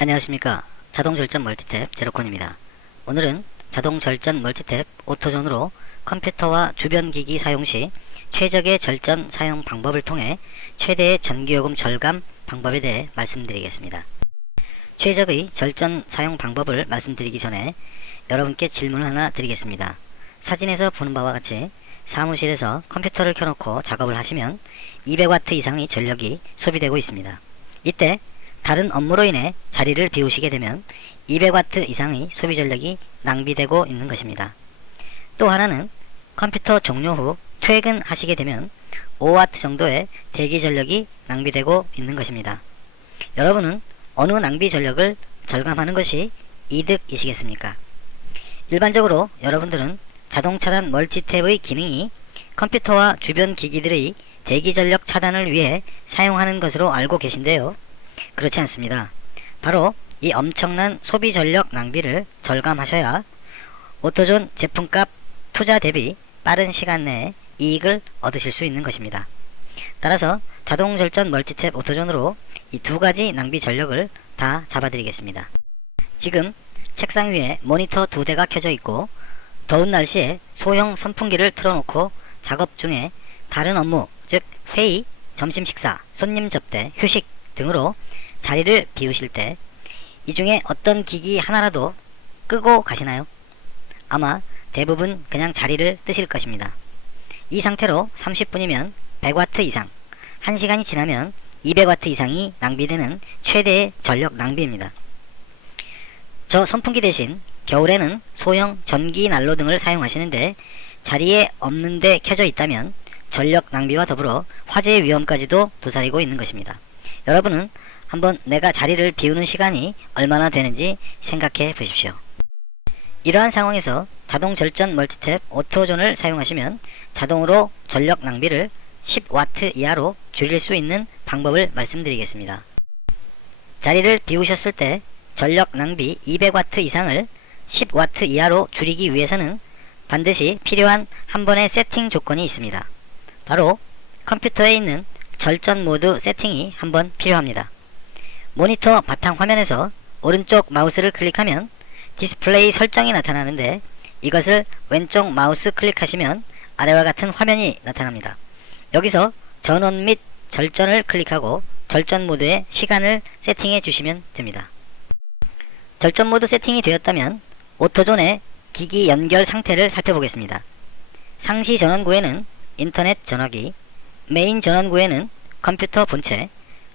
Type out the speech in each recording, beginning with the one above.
안녕하십니까. 자동절전 멀티탭 제로콘입니다. 오늘은 자동절전 멀티탭 오토존으로 컴퓨터와 주변 기기 사용 시 최적의 절전 사용 방법을 통해 최대의 전기요금 절감 방법에 대해 말씀드리겠습니다. 최적의 절전 사용 방법을 말씀드리기 전에 여러분께 질문을 하나 드리겠습니다. 사진에서 보는 바와 같이 사무실에서 컴퓨터를 켜놓고 작업을 하시면 200W 이상의 전력이 소비되고 있습니다. 이때 다른 업무로 인해 자리를 비우시게 되면 200W 이상의 소비 전력이 낭비되고 있는 것입니다. 또 하나는 컴퓨터 종료 후 퇴근하시게 되면 5W 정도의 대기 전력이 낭비되고 있는 것입니다. 여러분은 어느 낭비 전력을 절감하는 것이 이득이시겠습니까? 일반적으로 여러분들은 자동 차단 멀티탭의 기능이 컴퓨터와 주변 기기들의 대기 전력 차단을 위해 사용하는 것으로 알고 계신데요. 그렇지 않습니다. 바로 이 엄청난 소비 전력 낭비를 절감하셔야 오토존 제품값 투자 대비 빠른 시간 내에 이익을 얻으실 수 있는 것입니다. 따라서 자동 절전 멀티탭 오토존으로 이 두 가지 낭비 전력을 다 잡아드리겠습니다. 지금 책상 위에 모니터 2대가 켜져 있고 더운 날씨에 소형 선풍기를 틀어놓고 작업 중에 다른 업무, 즉 회의, 점심 식사, 손님 접대, 휴식 등으로 자리를 비우실 때 이 중에 어떤 기기 하나라도 끄고 가시나요? 아마 대부분 그냥 자리를 뜨실 것입니다. 이 상태로 30분이면 100W 이상, 1시간이 지나면 200W 이상이 낭비되는 최대의 전력 낭비입니다. 저 선풍기 대신 겨울에는 소형 전기 난로 등을 사용하시는데 자리에 없는데 켜져 있다면 전력 낭비와 더불어 화재 위험까지도 도사리고 있는 것입니다. 여러분은 한번 내가 자리를 비우는 시간이 얼마나 되는지 생각해 보십시오. 이러한 상황에서 자동 절전 멀티탭 오토존을 사용하시면 자동으로 전력 낭비를 10W 이하로 줄일 수 있는 방법을 말씀드리겠습니다. 자리를 비우셨을 때 전력 낭비 200W 이상을 10W 이하로 줄이기 위해서는 반드시 필요한 한 번의 세팅 조건이 있습니다. 바로 컴퓨터에 있는 절전 모드 세팅이 한 번 필요합니다. 모니터 바탕 화면에서 오른쪽 마우스를 클릭하면 디스플레이 설정이 나타나는데 이것을 왼쪽 마우스 클릭하시면 아래와 같은 화면이 나타납니다. 여기서 전원 및 절전을 클릭하고 절전 모드의 시간을 세팅해 주시면 됩니다. 절전 모드 세팅이 되었다면 오토존의 기기 연결 상태를 살펴보겠습니다. 상시 전원구에는 인터넷 전화기, 메인 전원구에는 컴퓨터 본체,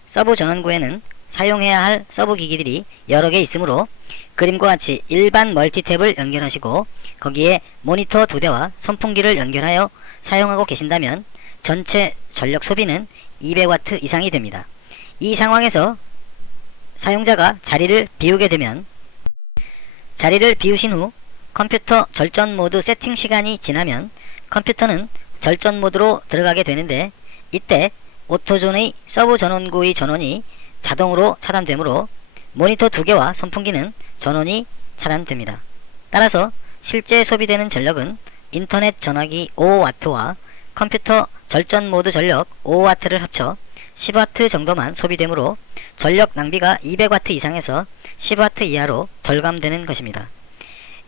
서브 전원구에는 사용해야 할 서브 기기들이 여러 개 있으므로 그림과 같이 일반 멀티탭을 연결하시고 거기에 모니터 2대와 선풍기를 연결하여 사용하고 계신다면 전체 전력 소비는 200W 이상이 됩니다. 이 상황에서 사용자가 자리를 비우게 되면 자리를 비우신 후 컴퓨터 절전 모드 세팅 시간이 지나면 컴퓨터는 절전 모드로 들어가게 되는데 이때 오토존의 서브 전원구의 전원이 자동으로 차단되므로 모니터 2개와 선풍기는 전원이 차단됩니다. 따라서 실제 소비되는 전력은 인터넷 전화기 5W와 컴퓨터 절전 모드 전력 5W를 합쳐 10W 정도만 소비되므로 전력 낭비가 200W 이상에서 10W 이하로 절감되는 것입니다.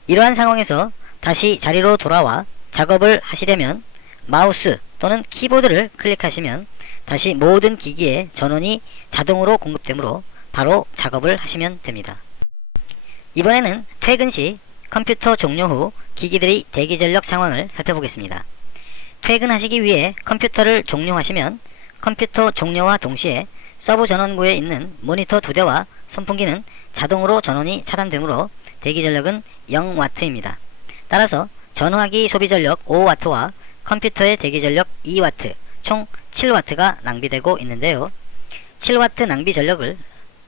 이러한 상황에서 다시 자리로 돌아와 작업을 하시려면 마우스 또는 키보드를 클릭하시면 다시 모든 기기에 전원이 자동으로 공급되므로 바로 작업을 하시면 됩니다. 이번에는 퇴근 시 컴퓨터 종료 후 기기들의 대기 전력 상황을 살펴보겠습니다. 퇴근하시기 위해 컴퓨터를 종료하시면 컴퓨터 종료와 동시에 서브 전원구에 있는 모니터 2대와 선풍기는 자동으로 전원이 차단되므로 대기 전력은 0W입니다. 따라서 전화기 소비 전력 5W와 컴퓨터의 대기 전력 2W, 총 7W가 낭비되고 있는데요. 7W 낭비 전력을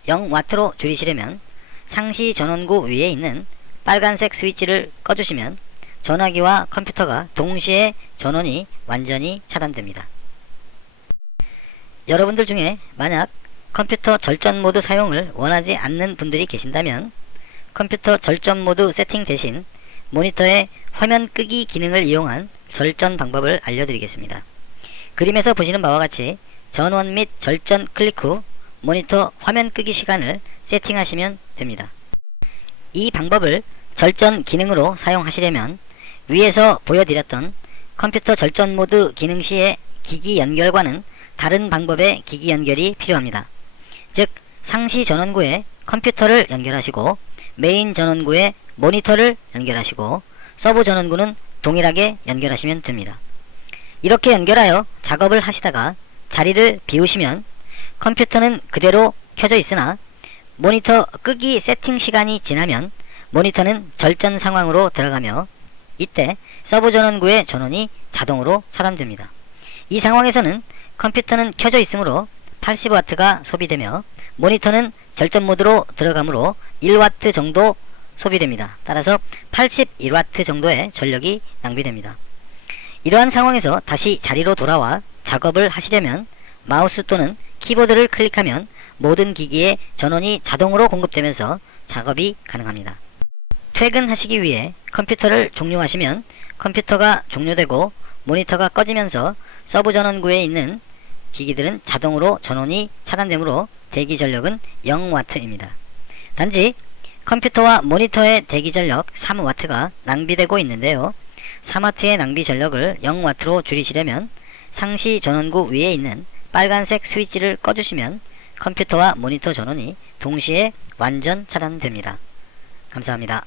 0W로 줄이시려면 상시 전원구 위에 있는 빨간색 스위치를 꺼주시면 전화기와 컴퓨터가 동시에 전원이 완전히 차단됩니다. 여러분들 중에 만약 컴퓨터 절전 모드 사용을 원하지 않는 분들이 계신다면 컴퓨터 절전 모드 세팅 대신 모니터의 화면 끄기 기능을 이용한 절전 방법을 알려드리겠습니다. 그림에서 보시는 바와 같이 전원 및 절전 클릭 후 모니터 화면 끄기 시간을 세팅하시면 됩니다. 이 방법을 절전 기능으로 사용하시려면 위에서 보여드렸던 컴퓨터 절전 모드 기능 시의 기기 연결과는 다른 방법의 기기 연결이 필요합니다. 즉 상시 전원구에 컴퓨터를 연결하시고 메인 전원구에 모니터를 연결하시고 서브 전원구는 동일하게 연결하시면 됩니다. 이렇게 연결하여 작업을 하시다가 자리를 비우시면 컴퓨터는 그대로 켜져 있으나 모니터 끄기 세팅 시간이 지나면 모니터는 절전 상황으로 들어가며 이때 서브 전원구의 전원이 자동으로 차단됩니다. 이 상황에서는 컴퓨터는 켜져 있으므로 80W가 소비되며 모니터는 절전 모드로 들어가므로 1W 정도 소비됩니다. 따라서 81W 정도의 전력이 낭비됩니다. 이러한 상황에서 다시 자리로 돌아와 작업을 하시려면 마우스 또는 키보드를 클릭하면 모든 기기에 전원이 자동으로 공급되면서 작업이 가능합니다. 퇴근하시기 위해 컴퓨터를 종료하시면 컴퓨터가 종료되고 모니터가 꺼지면서 서브 전원구에 있는 기기들은 자동으로 전원이 차단되므로 대기 전력은 0W입니다. 단지 컴퓨터와 모니터의 대기 전력 3W가 낭비되고 있는데요. 3W의 낭비 전력을 0W로 줄이시려면 상시 전원구 위에 있는 빨간색 스위치를 꺼주시면 컴퓨터와 모니터 전원이 동시에 완전 차단됩니다. 감사합니다.